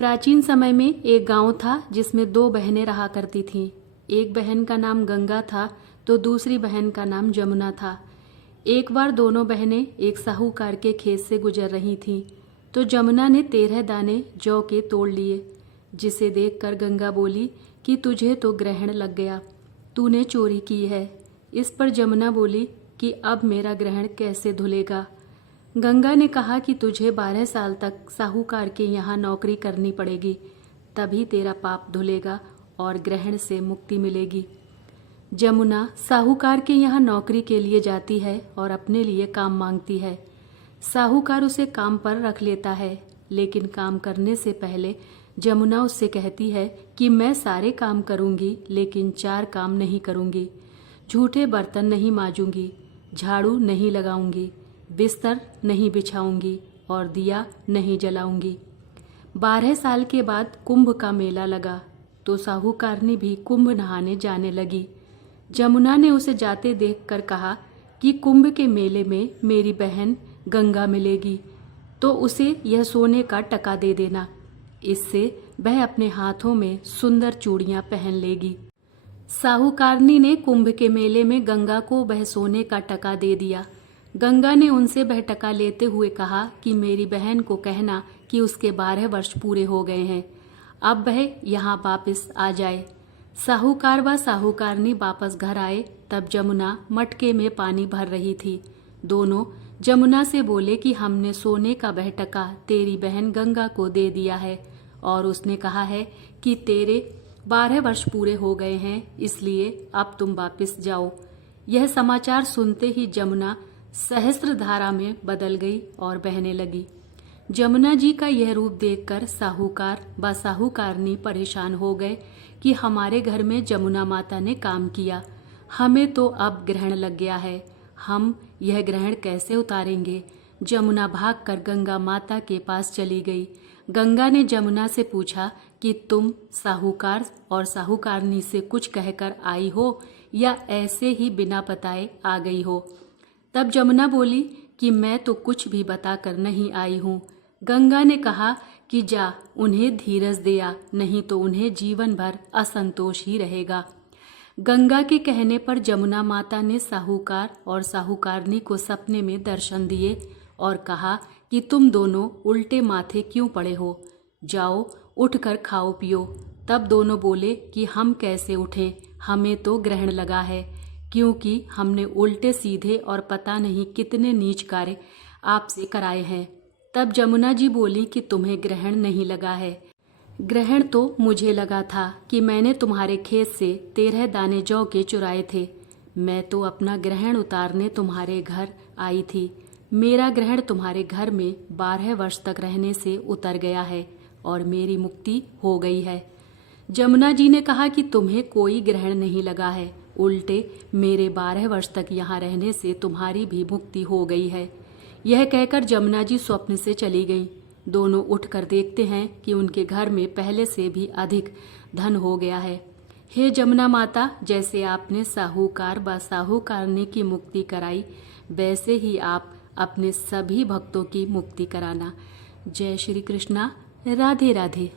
प्राचीन समय में एक गांव था जिसमें दो बहनें रहा करती थीं। एक बहन का नाम गंगा था तो दूसरी बहन का नाम जमुना था। एक बार दोनों बहनें एक साहूकार के खेत से गुजर रही थीं तो जमुना ने 13 दाने जौ के तोड़ लिए, जिसे देखकर गंगा बोली कि तुझे तो ग्रहण लग गया, तूने चोरी की है। इस पर जमुना बोली कि अब मेरा ग्रहण कैसे धुलेगा। गंगा ने कहा कि तुझे 12 साल तक साहूकार के यहाँ नौकरी करनी पड़ेगी, तभी तेरा पाप धुलेगा और ग्रहण से मुक्ति मिलेगी। जमुना साहूकार के यहाँ नौकरी के लिए जाती है और अपने लिए काम मांगती है। साहूकार उसे काम पर रख लेता है, लेकिन काम करने से पहले जमुना उससे कहती है कि मैं सारे काम करूंगी लेकिन 4 काम नहीं करूंगी। झूठे बर्तन नहीं मांजूंगी, झाड़ू नहीं लगाऊंगी, बिस्तर नहीं बिछाऊंगी और दिया नहीं जलाऊंगी। 12 साल के बाद कुंभ का मेला लगा तो साहूकारनी भी कुंभ नहाने जाने लगी। जमुना ने उसे जाते देखकर कहा कि कुंभ के मेले में मेरी बहन गंगा मिलेगी तो उसे यह सोने का टका दे देना, इससे वह अपने हाथों में सुंदर चूड़ियां पहन लेगी। साहूकारनी ने कुंभ के मेले में गंगा को वह सोने का टका दे दिया। गंगा ने उनसे वह टका लेते हुए कहा कि मेरी बहन को कहना कि उसके 12 वर्ष पूरे हो गए हैं, अब वह यहाँ वापस आ जाए। साहूकार व साहूकारनी वापस घर आए तब जमुना मटके में पानी भर रही थी। दोनों जमुना से बोले कि हमने सोने का वह टका तेरी बहन गंगा को दे दिया है और उसने कहा है कि तेरे 12 वर्ष पूरे हो गए हैं, इसलिए अब तुम वापस जाओ। यह समाचार सुनते ही जमुना सहस्त्र धारा में बदल गई और बहने लगी। जमुना जी का यह रूप देखकर साहूकार व साहूकारनी परेशान हो गए कि हमारे घर में जमुना माता ने काम किया, हमें तो अब ग्रहण लग गया है, हम यह ग्रहण कैसे उतारेंगे। जमुना भागकर गंगा माता के पास चली गई। गंगा ने जमुना से पूछा कि तुम साहूकार और साहूकारनी से कुछ कहकर आई हो या ऐसे ही बिना बताए आ गई हो। तब जमुना बोली कि मैं तो कुछ भी बताकर नहीं आई हूँ। गंगा ने कहा कि जा उन्हें धीरज दिया, नहीं तो उन्हें जीवन भर असंतोष ही रहेगा। गंगा के कहने पर जमुना माता ने साहूकार और साहूकारनी को सपने में दर्शन दिए और कहा कि तुम दोनों उल्टे माथे क्यों पड़े हो, जाओ उठकर खाओ पियो। तब दोनों बोले कि हम कैसे उठें, हमें तो ग्रहण लगा है, क्योंकि हमने उल्टे सीधे और पता नहीं कितने नीच कार्य आपसे कराए हैं। तब जमुना जी बोली कि तुम्हें ग्रहण नहीं लगा है, ग्रहण तो मुझे लगा था कि मैंने तुम्हारे खेत से 13 दाने जौ के चुराए थे। मैं तो अपना ग्रहण उतारने तुम्हारे घर आई थी। मेरा ग्रहण तुम्हारे घर में 12 वर्ष तक रहने से उतर गया है और मेरी मुक्ति हो गई है। जमुना जी ने कहा कि तुम्हें कोई ग्रहण नहीं लगा है, उल्टे मेरे 12 वर्ष तक यहाँ रहने से तुम्हारी भी मुक्ति हो गई है। यह कहकर जमुना जी स्वप्न से चली गईं। दोनों उठकर देखते हैं कि उनके घर में पहले से भी अधिक धन हो गया है। हे जमुना माता, जैसे आपने साहूकार व साहूकारनी की मुक्ति कराई, वैसे ही आप अपने सभी भक्तों की मुक्ति कराना। जय श्री कृष्णा। राधे राधे।